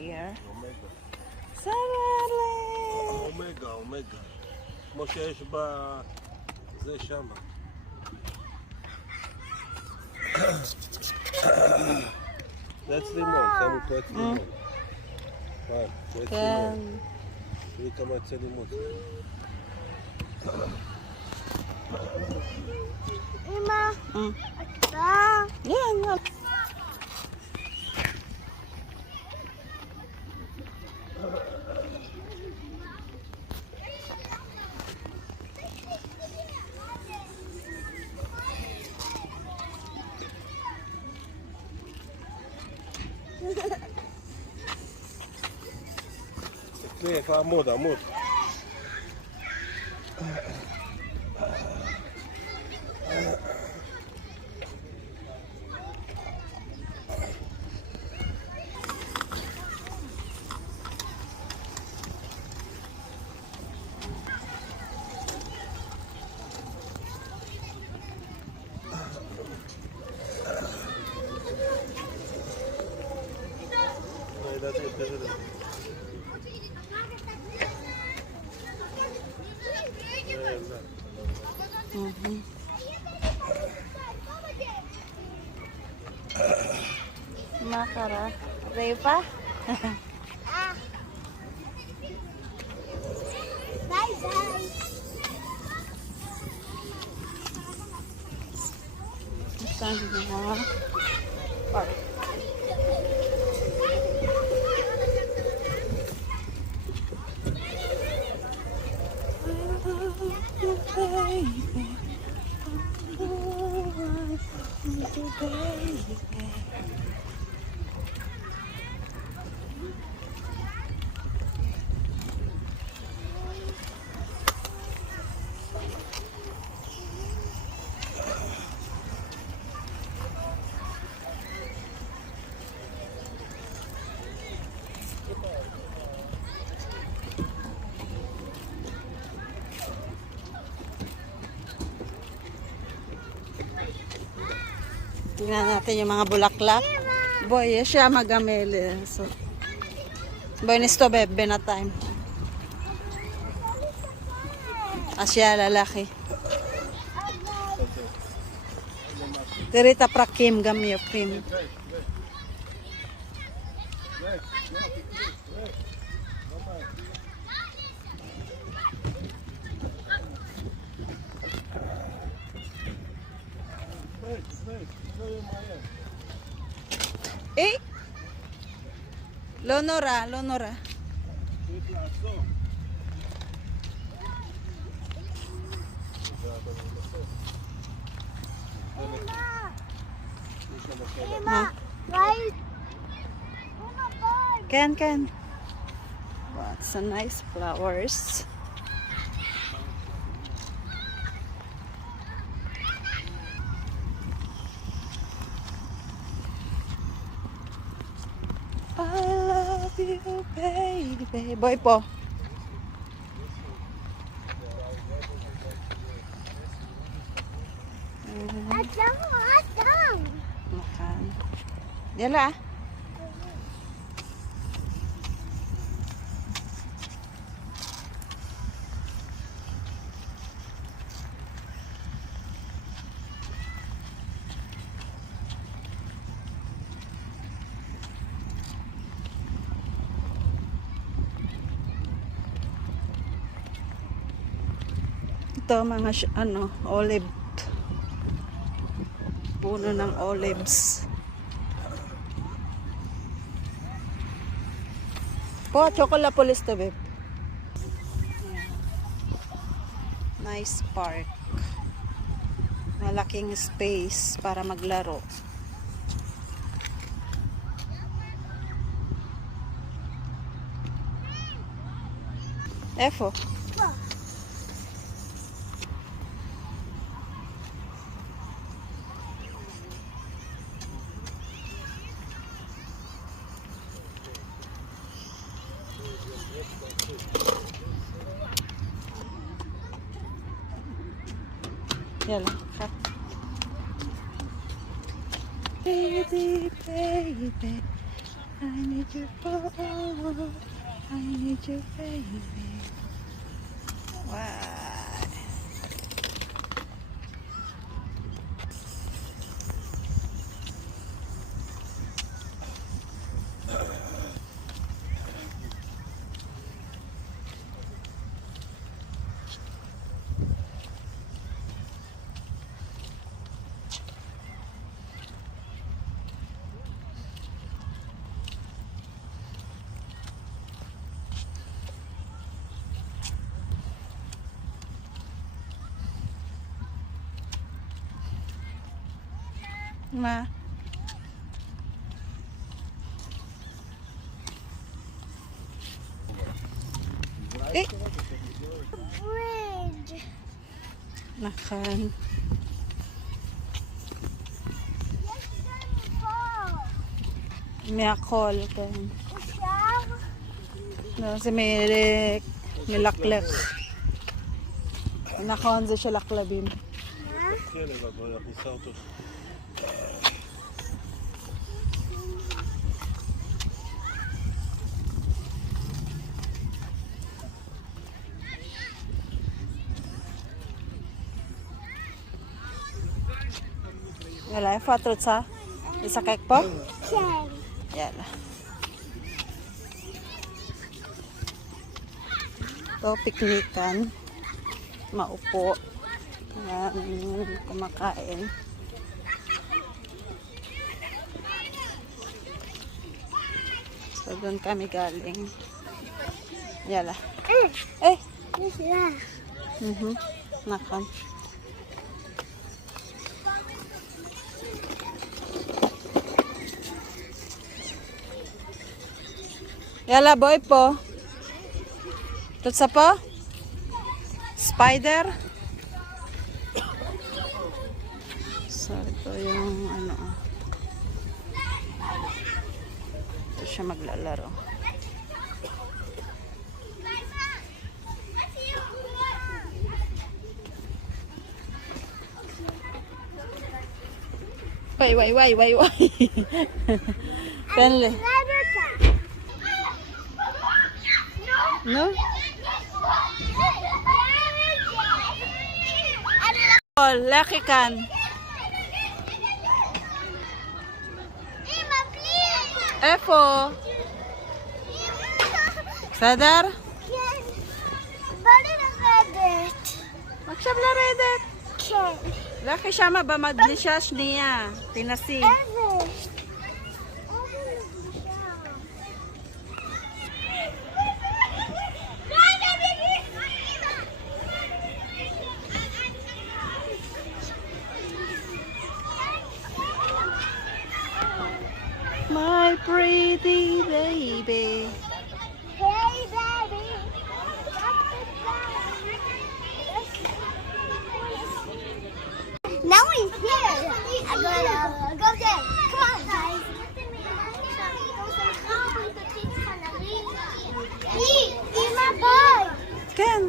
here. אומגה. סללה. אומגה, אומגה. כמו שיש זה שמה. זה עץ לימון, שמו פה עץ לימון. וואי, זה עץ כן. לימון. תראי כמה עצי לימון. אמא, אתה? Yan. תקני, איפה עמוד, עמוד. Makara. Repa? ביי ביי. Saan yung mga park? Tingnan natin yung mga bulaklak. Boy, siya magamele. So, boy, nisto bebe na time. Asya lalaki. Dirita prakim gamyo prim. Eh, Lonora, Lonora. אמא, ראית? אמא, ביי. Can. Wow, it's a nice flowers. I love you, baby. Boy po. אדם, אדם. Makan. Dala. Ito mga olive. Puno ng olives. Po, chocolate police to, babe. Nice park. Malaking space para maglaro. Efo. Yala, cut. Baby, baby, I need you for I need you, baby. Why? Ma. Eh, Bridge. nakan. Yes, it's fall. Miyakol kan. Siya. No, si Merek. Nilaklak. Nakon siya laklabim. הכלב הבא, נכניסה אותו. Wala, fatrot sa. Isakek po? Chen. Yala. Ito, piknikan. Maupo. Kumakain. So, doon kami galing. Yala. Eh! Yes, yeah. Nakan. Yala, boy po. Tutsa po? Spider? So, ito yung ano. Ito siya maglalaro. Why. Penle. No? Oh, lucky kan. Efo. Sadar? Magsabla redet. Lucky siya mabamadlisyas niya. Tinasi. My pretty baby. Hey, baby. Now we're here. I'm gonna go there. Come on, guys. Eat my boy. Ken.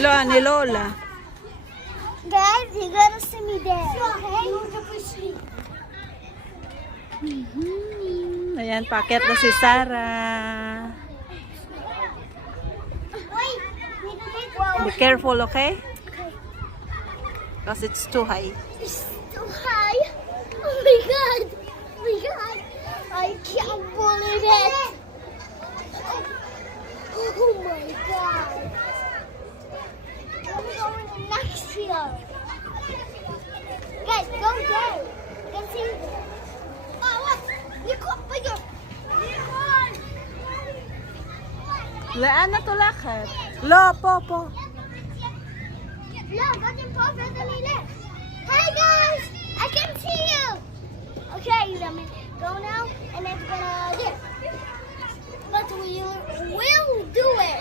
Lo ni Lola. Guys, you gotta see me there. Okay? Ayan, paket na si Sarah. Be careful, okay? Because it's too high. It's too high. Oh my god. Oh my god. I can't believe it. Oh my god. We're going next year. Guys, go there. Go see. Oh, what? You got bigger. Laan na tulakad. Lo, po. Look, I can pop it on the left. Hi guys, I can see you. Okay, let me go now, and then we're gonna there. But we'll do it.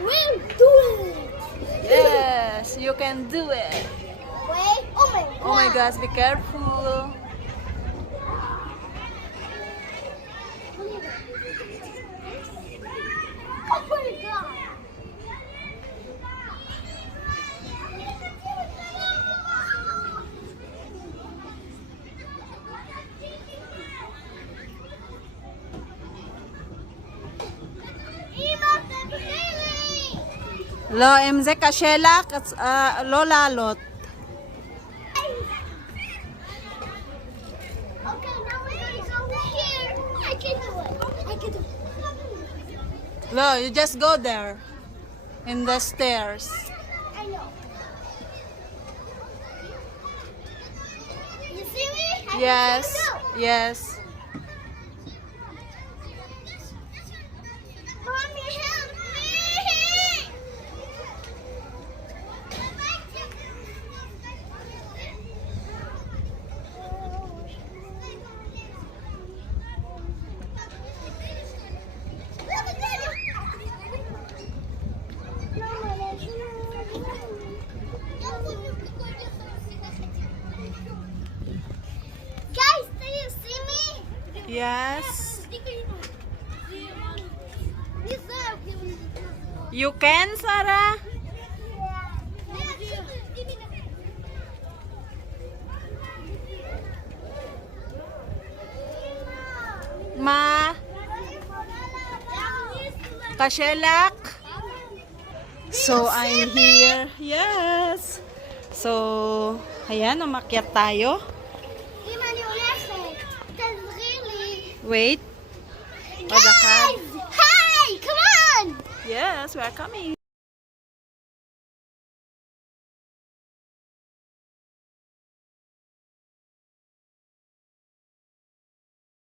We'll do it. Yes, you can do it. Wait, oh my god. Oh my gosh, be careful. Oh my god. Lo, MZ Kashelak, Lola Lot. Okay, now we're gonna go here. I can do it. I can do it. Lo, you just go there. In the stairs. I know. You see me? I can Yes, see you. yes. Mommy, help me! Guys, do you see me? Yes. Yes, You can, Sarah? Ma, Kashelak. So, I'm here. Yes. So, ayan, umakyat tayo. Wait. For the cab. Guys! Hi! Come on! Yes, we are coming.